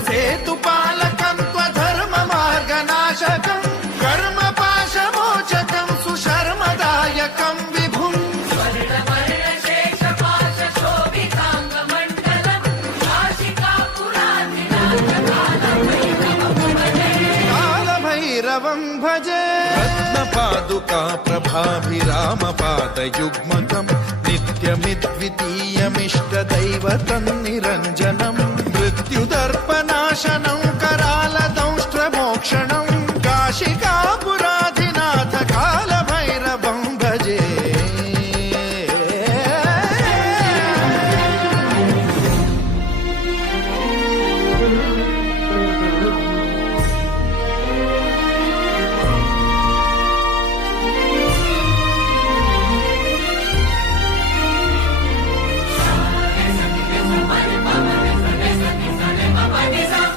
धर्मसेतुपालकं त्वधर्ममार्गनाशकं कर्मपाशमोचकं सुशर्मदायकं विभुं कालभैरवं भजे रत्नपादुका प्रभाभिरामपादयुग्मकं नित्यमिद्वितीयमिष्टदैवतं निरञ्जनं मृत्युदर्पनाशनं